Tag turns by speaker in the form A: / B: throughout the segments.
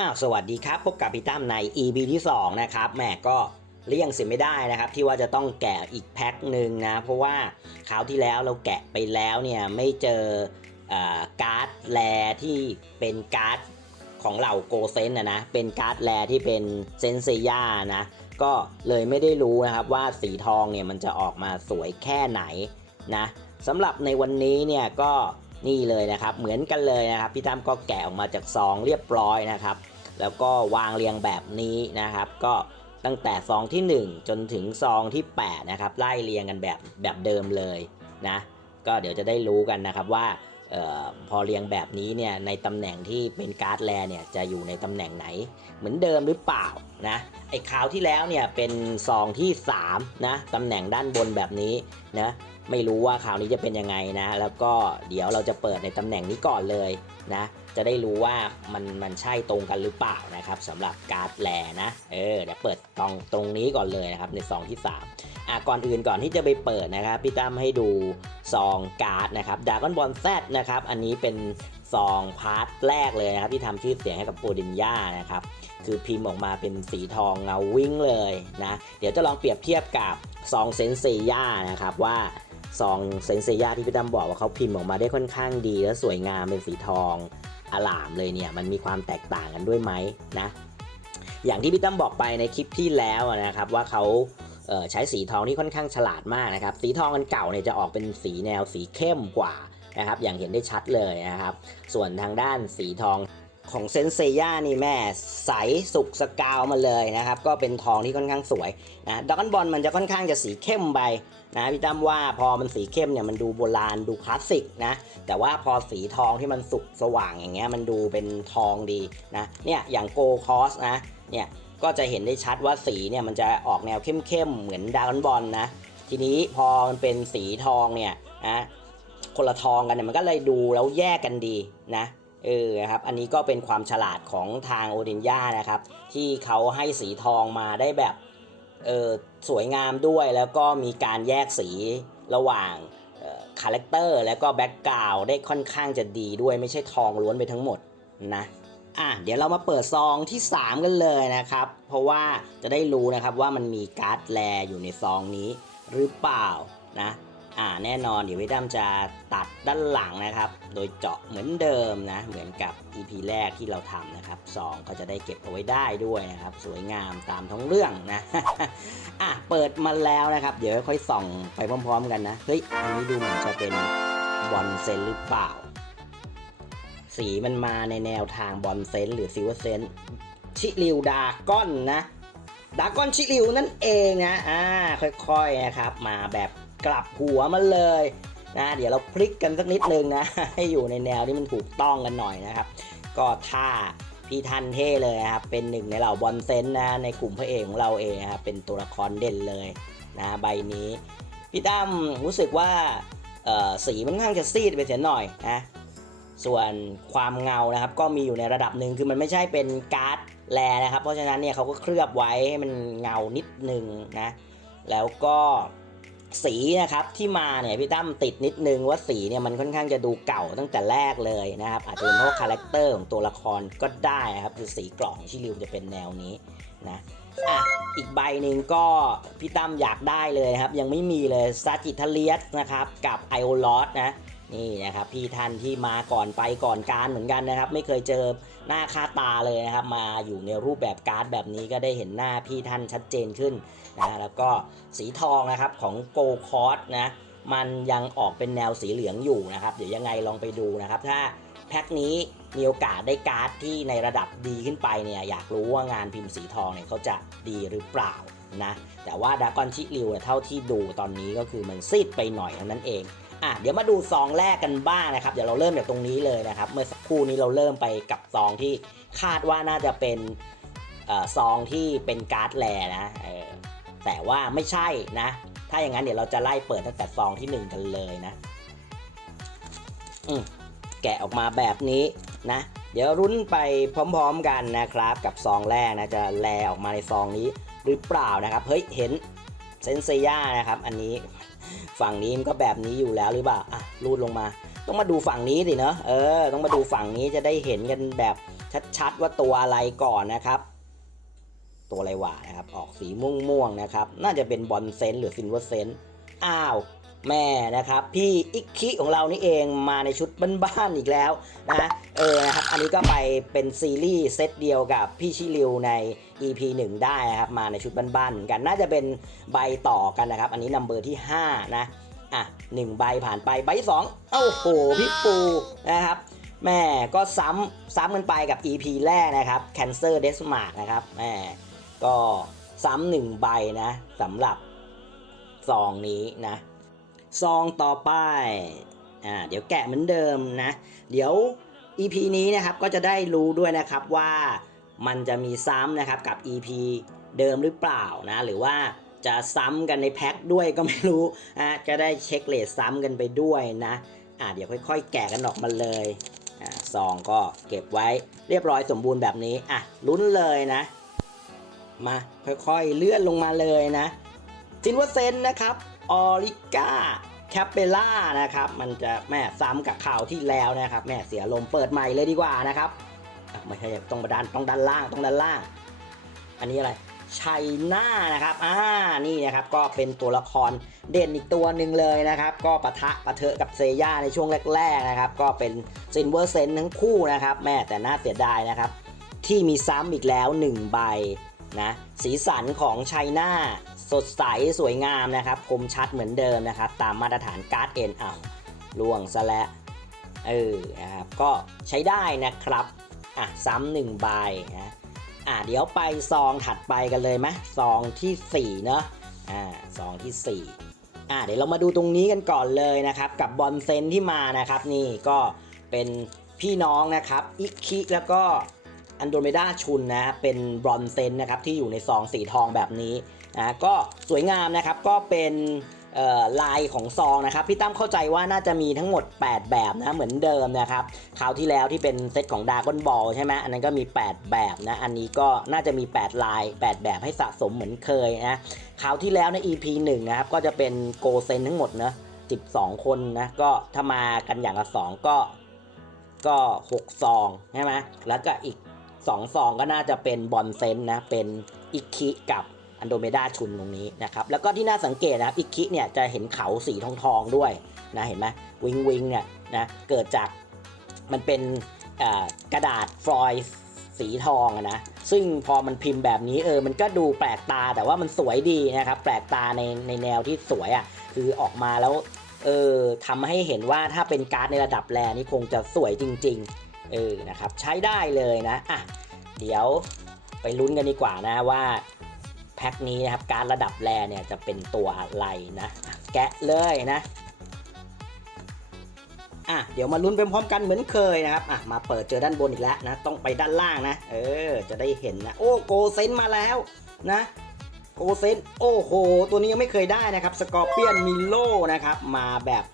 A: อ้าวสวัสดีครับ พบกับพี่ตั้มใน EP ที่2นะครับแหมก็เลี่ยงเสียไม่ได้นะครับ ที่ว่าจะต้องแกะอีกแพ็คหนึ่งนะเพราะว่าคราวที่แล้วเราแกะไปแล้วเนี่ยไม่เจออการ์ดแลที่เป็นการ์ดของเหล่าโกเซนนะนะเป็นการ์ดแลที่เป็นเซนเซียนะก็เลยไม่ได้รู้นะครับว่าสีทองเนี่ยมันจะออกมาสวยแค่ไหนนะสำหรับในวันนี้เนี่ยก็นี่เลยนะครับ เหมือนกันเลยนะครับ พี่ตั้มก็แกะออกมาจากซองเรียบร้อยนะครับ แล้วก็วางเรียงแบบนี้นะครับ ก็ตั้งแต่ซองที่ 1 จนถึงซองที่8นะครับไล่เรียงกันแบบแบบเดิมเลยนะก็เดี๋ยวจะได้รู้กันนะครับว่าออพอเรียงแบบนี้เนี่ยในตำแหน่งที่เป็นการ์ดแลเนี่ยจะอยู่ในตำแหน่งไหน เหมือนเดิมหรือเปล่านะไอ้คราวที่แล้วเนี่ยเป็นซองที่3นะตำแหน่งด้านบนแบบนี้นะไม่รู้ว่าคราวนี้จะเป็นยังไงนะ แล้วก็เดี๋ยวเราจะเปิดในตำแหน่งนี้ก่อนเลยนะ จะได้รู้ว่ามันมันใช่ตรงกันหรือเปล่านะครับสำหรับการ์ดแลนะ เออเดี๋ยวเปิดตรงตรงนี้ก่อนเลยนะครับในซองที่ 3 อะก่อนอื่นก่อนที่จะไปเปิดนะครับ พี่ตั้มให้ดูซองการ์ดนะครับดากอนบอลแซดนะครับอันนี้เป็นซองพาร์ทแรกเลยนะครับที่ทำชื่อเสียงให้กับโปรดินย่านะครับคือพิมพ์ออกมาเป็นสีทองเงาวิ่งเลยนะเดี๋ยวจะลองเปรียบเทียบกับซองเซนเซียนะครับว่าซองเซนเซียที่พี่ตั้มบอกว่าเขาพิมพ์ออกมาได้ค่อนข้างดีและสวยงามเป็นสีทอง อลามเลยเนี่ยมันมีความแตกต่างกันด้วยไหมนะอย่างที่พี่ตั้มบอกไปในคลิปที่แล้วนะครับว่าเขาเใช้สีทองที่ค่อนข้างฉลาดมากนะครับ สีทองอันเก่าเนี่ยจะออกเป็นสีแนวสีเข้มกว่านะครับ อย่างเห็นได้ชัดเลยนะครับ ส่วนทางด้านสีทอง ของเซนเซย่านี่แม่ใสสุกสกาวมาเลยนะครับ ก็เป็นทองที่ค่อนข้างสวยนะดักกันบอลมันจะค่อนข้างจะสีเข้มไปนะพี่ตั้มว่าพอมันสีเข้มเนี่ยมันดูโบราณดูคลาสสิกนะแต่ว่าพอสีทองที่มันสุกสว่างอย่างเงี้ยมันดูเป็นทองดีนะเนี่ยอย่างโกคอสนะเนี่ยก็จะเห็นได้ชัดว่าสีเนี่ยมันจะออกแนวเข้มๆเหมือนดากอนบอลนะทีนี้พอมันเป็นสีทองเนี่ยนะคนละทองกันเนี่ยมันก็เลยดูแล้วแยกกันดีนะ เออนะครับอันนี้ก็เป็นความฉลาดของทางโอเดนย่านะครับ ที่เขาให้สีทองมาได้แบบเออสวยงามด้วยแล้วก็มีการแยกสีระหว่างคาแรคเตอร์แล้วก็แบ็กกราวได้ค่อนข้างจะดีด้วยไม่ใช่ทองล้วนไปทั้งหมดนะอะเดี๋ยวเรามาเปิดซองที่ 3 กันเลยนะครับ เพราะว่าจะได้รู้นะครับว่ามันมีการ์ดแลอยู่ในซองนี้หรือเปล่านะ อ่าแน่นอนเดี๋ยวพี่ตั้มจะตัดด้านหลังนะครับ โดยเจาะเหมือนเดิมนะ เหมือนกับ EP แรกที่เราทำนะครับซองก็จะได้เก็บเอาไว้ได้ด้วยนะครับ สวยงามตามท้องเรื่องนะอะเปิดมาแล้วนะครับ เดี๋ยวค่อยส่องไปพร้อมๆกันนะ เฮ้ย อันนี้ดูเหมือนจะเป็นบอลเซนหรือเปล่า สีมันมาในแนวทางบอลเซนหรือซิวเซนชิริวดาก้อนนะดาก้อนชิริวนั่นเองนะ อ่า ค่อยๆนะครับ มาแบบ กลับหัวมาเลยนะเดี๋ยวเราพลิกกันสักนิดนึงนะ ให้อยู่ในแนวที่มันถูกต้องกันหน่อยนะครับ ก็ท่าพี่ทันเท่เลยนะครับเป็นหนึ่งในเหล่าบอลเซนนะในกลุ่มพระเอกของเราเองนะครับเป็นตัวละครเด่นเลยนะใบนี้ พี่ตั้มรู้สึกว่าสีมันค่อนข้างจะซีดไปเสียหน่อยนะส่วนความเงานะครับ ก็มีอยู่ในระดับหนึ่งคือมันไม่ใช่เป็นการ์ดแลนะครับ เพราะฉะนั้นเนี่ยเขาก็เคลือบไว้ให้มันเงานิดนึงนะแล้วก็ สีนะครับที่มาเนี่ยพี่ตั้มติดนิดนึงว่าสีเนี่ยมันค่อนข้างจะดูเก่าตั้งแต่แรกเลยนะครับอาจจะเป็นเพราะคาแรคเตอร์ของตัวละครก็ได้ครับคือสีกล่องชิริวจะเป็นแนวนี้นะอะอีกใบหนึ่งก็พี่ตั้มอยากได้เลยครับ ยังไม่มีเลยซาจิทเลียสนะครับกับไอโอลอสนะนี่นะครับพี่ท่านที่มาก่อนไปก่อนการเหมือนกันนะครับ ไม่เคยเจอหน้าค่าตาเลยนะครับ มาอยู่ในรูปแบบการ์ดแบบนี้ก็ได้เห็นหน้าพี่ท่านชัดเจนขึ้น นะแล้วก็สีทองนะครับของโกคอสนะมันยังออกเป็นแนวสีเหลืองอยู่นะครับ เดี๋ยวยังไงลองไปดูนะครับ ถ้าแพ็คนี้มีโอกาสได้การ์ดที่ในระดับดีขึ้นไปเนี่ยอยากรู้ว่างานพิมพ์สีทองเนี่ยเขาจะดีหรือเปล่านะแต่ว่าดากอนชิริวเนี่ยเท่าที่ดูตอนนี้ก็คือมันซีดไปหน่อยเท่านั้นเองอะเดี๋ยวมาดูซองแรกกันบ้างนะครับ เดี๋ยวเราเริ่มจากตรงนี้เลยนะครับ เมื่อสักครู่นี้เราเริ่มไปกับซองที่คาดว่าน่าจะเป็นซองที่เป็นการ์ดแลนะ แต่ว่าไม่ใช่นะ ถ้าอย่างนั้นเดี๋ยวเราจะไล่เปิดตั้งแต่ซองที่ 1 กันเลยนะ อืมแกะออกมาแบบนี้นะ เดี๋ยวรุ้นไปพร้อมๆกันนะครับ กับซองแรกนะจะแลออกมาในซองนี้หรือเปล่านะครับ เฮ้ยเห็นเซนเซียนะครับ อันนี้ฝั่งนี้มันก็แบบนี้อยู่แล้วหรือเปล่าอะรูดลงมา ต้องมาดูฝั่งนี้ดิเนาะเออ ต้องมาดูฝั่งนี้จะได้เห็นกันแบบชัดๆว่าตัวอะไรก่อนนะครับ ตัวไรวะนะครับ ออกสีม่วงๆนะครับ น่าจะเป็นบอลเซนหรือซินเวอร์เซนอ้าว แม่นะครับ พี่อิกคิของเรานี่เองมาในชุดบ้านๆอีกแล้วนะเออนะครับ อันนี้ก็ไปเป็นซีรีส์เซตเดียวกับพี่ชิริวใน EP 1 ได้นะครับ มาในชุดบ้านๆเหมือนกัน น่าจะเป็นใบต่อกันนะครับ อันนี้นัมเบอร์ที่ 5 นะ อะหนึ่งใบผ่านไปใบที่สองเอ้าโห พี่ปูนะครับแม่ก็ซ้ำซ้ำกันไปกับ EP แรกนะครับ Cancer d e s m a r k นะครับแม่ ก็ซ้ำหนึ่งใบนะสำหรับซองนี้นะซองต่อไปอ่าเดี๋ยวแกะเหมือนเดิมนะ เดี๋ยว EP นี้นะครับก็จะได้รู้ด้วยนะครับว่ามันจะมีซ้ำนะครับกับ EP เดิมหรือเปล่านะ หรือว่าจะซ้ำกันในแพ็คด้วยก็ไม่รู้อะจะได้เช็คเลทซ้ำกันไปด้วยนะอ่าเดี๋ยวค่อยๆ แกะกันออกมาเลยอ่าซองก็เก็บไว้เรียบร้อยสมบูรณ์แบบนี้อะลุ้นเลยนะ มาค่อยๆเลื่อนลงมาเลยนะซินวเซนนะครับออริก้าแคปเปล่านะครับ มันจะแม่ซ้ำกับข่าวที่แล้วนะครับ แม่เสียลมเปิดใหม่เลยดีกว่านะครับไม่ใช่ต้องด้านต้องด้านล่างต้องด้านล่าง อันนี้อะไรชัยนานะครับ อ่า นี่นะครับ ก็เป็นตัวละครเด่นอีกตัวหนึ่งเลยนะครับ ก็ปะทะปะเทอะกับเซย่าในช่วงแรกๆนะครับ ก็เป็นซินเวอร์เซนทั้งคู่นะครับ แม่แต่น่าเสียดายนะครับ ที่มีซ้ำอีกแล้ว 1 ใบ นะสีสันของชัยนาสดใสสวยงามนะครับ คมชัดเหมือนเดิมนะครับ ตามมาตรฐานการ์ดเอ็นเอาล่วงซะแล้วเออนะครับก็ใช้ได้นะครับอะซ้ำหนึ่งใบนะอะเดี๋ยวไปซองถัดไปกันเลยไหมซองทีสี่4เนอะอ่าซองที่4อะเดี๋ยวเรามาดูตรงนี้กันก่อนเลยนะครับ กับบอลเซนที่มานะครับ นี่ก็เป็นพี่น้องนะครับอิคิแล้วก็ อันโดเมดาชุนนะเป็นบรอนเซนนะครับที่อยู่ในซองสีทองแบบนี้นะก็สวยงามนะครับก็เป็นลายของซองนะครับพี่ตั้มเข้าใจว่าน่าจะมีทั้งหมด 8 แบบนะเหมือนเดิมนะครับคราวที่แล้วที่เป็นเซตของดากอนบอลใช่ไหมอันนั้นก็มี 8 แบบนะอันนี้ก็น่าจะมี 8 ลาย 8 แบบให้สะสมเหมือนเคยนะคราวที่แล้วใน EP 1นะครับก็จะเป็นโกเซนทั้งหมดนะ12 คนนะก็ถ้ามากันอย่างละ 2 ก็ก็ 6 ซองใช่ไหมแล้วก็อีก 2ซองก็น่าจะเป็นบอลเซนนะเป็นอิคิกับอันโดเมดาชุนตรงนี้นะครับแล้วก็ที่น่าสังเกตนะครับอิคิเนี่ยจะเห็นเขาสีทองทองๆด้วยนะเห็นไหมวิงวิงเนี่ยนะเกิดจากมันเป็นกระดาษฟลอยด์สีทองนะซึ่งพอมันพิมพ์แบบนี้เออมันก็ดูแปลกตาแต่ว่ามันสวยดีนะครับแปลกตาในในแนวที่สวยอะ่ะคือออกมาแล้วเออทำให้เห็นว่าถ้าเป็นการ์ดในระดับแรนี่คงจะสวยจริง ๆ เออนะครับใช้ได้เลยนะอะเดี๋ยวไปลุ้นกันดีกว่านะว่าแพ็คนี้นะครับการระดับแรเนี่ยจะเป็นตัวอะไรนะแกะเลยนะอะเดี๋ยวมาลุ้นไปพร้อมกันเหมือนเคยนะครับอะมาเปิดเจอด้านบนอีกแล้วนะ ต้องไปด้านล่างนะ เออ จะได้เห็นนะ โอ้โกเซนมาแล้วนะโกเซนโอ้โห ตัวนี้ยังไม่เคยได้นะครับสกอร์เปียนมิโลนะครับ มาแบบ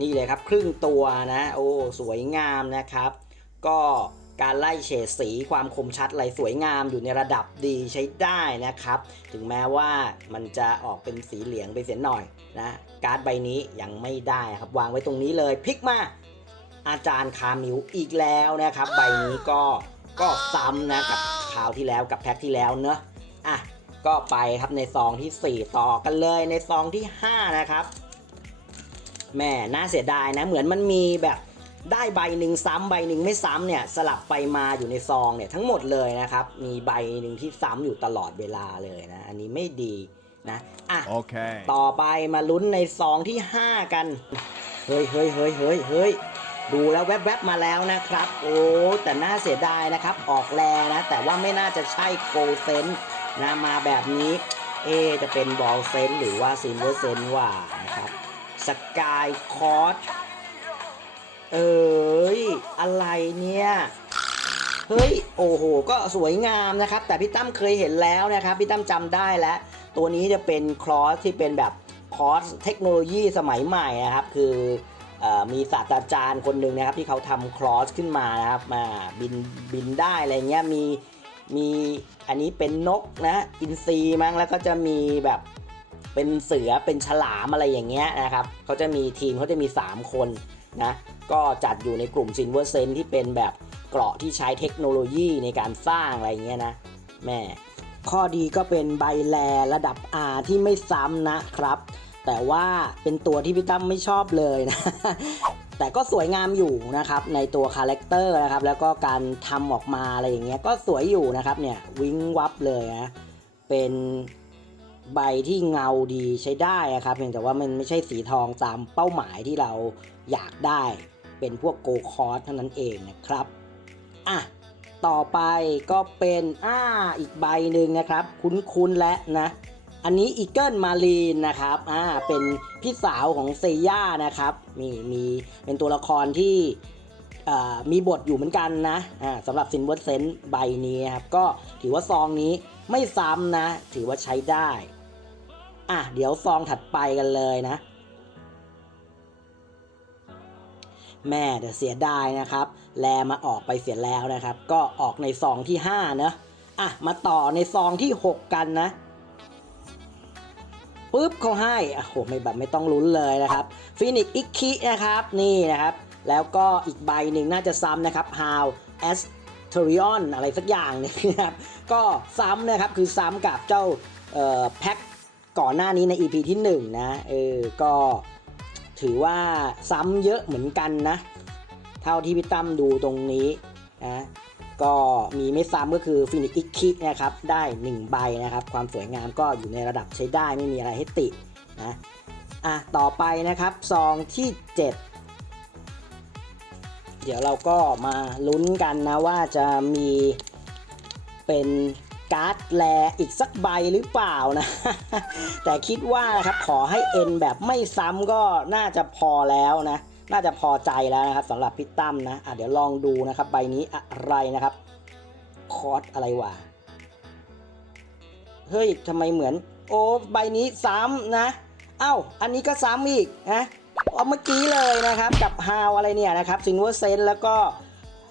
A: นี่เลยครับ ครึ่งตัวนะ โอ้ สวยงามนะครับ ก็การไล่เฉดสีความคมชัดอะไรสวยงามอยู่ในระดับดีใช้ได้นะครับ ถึงแม้ว่ามันจะออกเป็นสีเหลืองไปเสียหน่อยนะการ์ดใบนี้ยังไม่ได้ครับวางไว้ตรงนี้เลยพลิกมาอาจารย์คามิวอีกแล้วนะครับ ใบนี้ก็ก็ซ้ำนะกับคราวที่แล้วกับแพ็คที่แล้วเนอะอะก็ไปครับในซองที่ 4 ต่อกันเลยในซองที่ 5 นะครับแม่น่าเสียดายนะเหมือนมันมีแบบ ได้ใบหนึ่งซ้ำใบหนึ่งไม่ซ้ำเนี่ยสลับไปมาอยู่ในซองเนี่ยทั้งหมดเลยนะครับ มีใบหนึ่งที่ซ้ำอยู่ตลอดเวลาเลยนะ อันนี้ไม่ดีนะอะ
B: Okay.
A: ต่อไปมาลุ้นในซองที่ 5 กัน เฮ้ยเฮ้ยเฮ้ยเฮ้ยเฮ้ยดูแล้วแวบๆมาแล้วนะครับ โอ้แต่น่าเสียดายนะครับ ออกแลนะ แต่ว่าไม่น่าจะใช่โกลเซนนะมาแบบนี้ เอะจะเป็นบอลเซนหรือว่าซิลเวอร์เซนว่านะครับสกายคอร์ส เอ้ยอะไรเนี่ยเฮ้ยโอ้โห ก็สวยงามนะครับ แต่พี่ตั้มเคยเห็นแล้วนะครับ พี่ตั้มจำได้แล้ว ตัวนี้จะเป็นคลอสที่เป็นแบบคอร์สเทคโนโลยีสมัยใหม่นะครับ คือออมีศาสตราจารย์คนหนึ่งนะครับ ที่เขาทำคลอสขึ้นมานะครับมาบินบินได้อะไรเงี้ยมีมีอันนี้เป็นนกนะอินทรีมั้งแล้วก็จะมีแบบเป็นเสือเป็นฉลามอะไรอย่างเงี้ยนะครับเขาจะมีทีมเขาจะมี 3 คนนะ ก็จัดอยู่ในกลุ่มซินเวอร์เซนที่เป็นแบบเกราะที่ใช้เทคโนโลยีในการสร้างอะไรเงี้ยนะแม่ข้อดีก็เป็นใบแลระดับ R ที่ไม่ซ้ำนะครับ แต่ว่าเป็นตัวที่พี่ตั้มไม่ชอบเลยนะ แต่ก็สวยงามอยู่นะครับ ในตัวคาแรคเตอร์นะครับ แล้วก็การทำออกมาอะไรอย่างเงี้ยก็สวยอยู่นะครับเนี่ยวิ้งวับเลยนะเป็นใบที่เงาดีใช้ได้นะครับเพียงแต่ว่ามันไม่ใช่สีทองตามเป้าหมายที่เราอยากได้ เป็นพวกโกคอร์สเท่านั้นเองนะครับอะต่อไปก็เป็นอ่าอีกใบหนึ่งนะครับ คุ้นๆและนะ อันนี้อีเกิลมารีนนะครับอ่าเป็นพี่สาวของเซย่านะครับมีมีเป็นตัวละครที่อ่ามีบทอยู่เหมือนกันนะอ่าสำหรับซินเวอร์เซนใบนี้ครับก็ถือว่าซองนี้ไม่ซ้ำนะ ถือว่าใช้ได้อะเดี๋ยวซองถัดไปกันเลยนะ แม่แต่เสียดายนะครับ แลมาออกไปเสียแล้วนะครับ ก็ออกในซองที่5เนอะอะมาต่อในซองที่ 6 กันนะปุ๊บเขาให้อะโหไม่แบบไม่ต้องลุ้นเลยนะครับฟินิกอิกคินะครับนี่นะครับ แล้วก็อีกใบหนึ่งน่าจะซ้ำนะครับ How as t o r i o n อะไรสักอย่างนึงนะครับก็ซ้ำนะครับคือซ้ำกับเจ้าแพ็คก่อนหน้านี้ใน EP ที่1นะเออก็ ถือว่าซ้ำเยอะเหมือนกันนะ เท่าที่พี่ตั้มดูตรงนี้นะก็มีไม่ซ้ำก็คือฟินิกอิกคินะครับได้ 1 ใบนะครับ ความสวยงามก็อยู่ในระดับใช้ได้ไม่มีอะไรให้ตินะอะต่อไปนะครับซองที่ 7 เดี๋ยวเราก็มาลุ้นกันนะว่าจะมีเป็น การ์ดแลอีกสักใบหรือเปล่านะ แต่คิดว่านะครับขอให้เอ็นแบบไม่ซ้ำก็น่าจะพอแล้วนะ น่าจะพอใจแล้วนะครับสำหรับพี่ตั้มนะอะเดี๋ยวลองดูนะครับใบนี้อะไรนะครับ คอร์สอะไรวะเฮ้ยทำไมเหมือน โอ้ใบนี้ซ้ำนะเอ้าอันนี้ก็ซ้ำอีกนะเอาเมื่อกี้เลยนะครับกับฮาวอะไรเนี่ยนะครับซินเวอร์เซนแล้วก็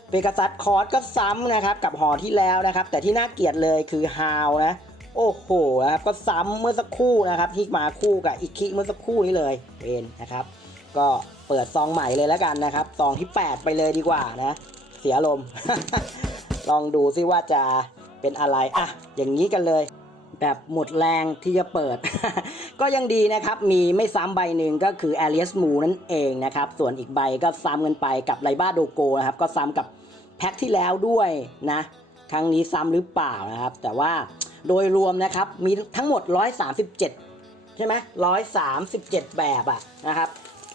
A: เปก a ซัสคอร์สก็ซ้ำนะครับกับหอที่แล้วนะครับ แต่ที่น่าเกลียดเลยคือฮาวนะ โอ้โหนะครับก็ซ้ำเมื่อสักครู่นะครับที่มาคู่กับอีกคิเมื่อสักครู่นี้เลยเวนนะครับ ก็เปิดซองใหม่เลยแล้วกันนะครับซองที่ 8 ไปเลยดีกว่านะ เสียลม ลองดูซิว่าจะเป็นอะไรอะอย่างนี้กันเลย แบบหมดแรงที่จะเปิด ก็ยังดีนะครับมีไม่ซ้ำใบหนึ่งก็คือ a l i a s m o นั่นเองนะครับส่วนอีกใบก็ซ้ำกันไปกับไ i บ้าโดโกนะครับก็ซ้ำกับแพ็คที่แล้วด้วยนะครั้งนี้ซ้ำหรือเปล่านะครับ แต่ว่าโดยรวมนะครับมีทั้งหมด 137 ใช่ไหม137แบบอะนะครับ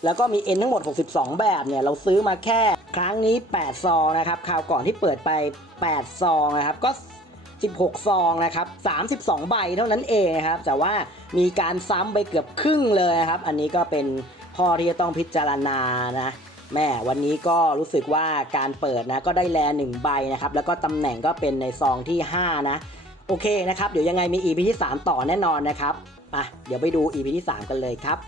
A: แล้วก็มี N ทั้งหมด 62 แบบเนี่ยเราซื้อมาแค่ครั้งนี้ 8 ซองนะครับคราวก่อนที่เปิดไป 8 ซองนะครับก็ 16 ซองนะครับ 32 ใบเท่านั้นเองนะครับ แต่ว่ามีการซ้ำไปเกือบครึ่งเลยนะครับ อันนี้ก็เป็นข้อที่จะต้องพิจารณานะแม่วันนี้ก็รู้สึกว่าการเปิดนะก็ได้แลหนึ่งใบนะครับ แล้วก็ตำแหน่งก็เป็นในซองที่ 5 นะ โอเคนะครับ เดี๋ยวยังไงมี EP ที่ 3 ต่อแน่นอนนะครับอะเดี๋ยวไปดู EP ที่ 3 กันเลยครับ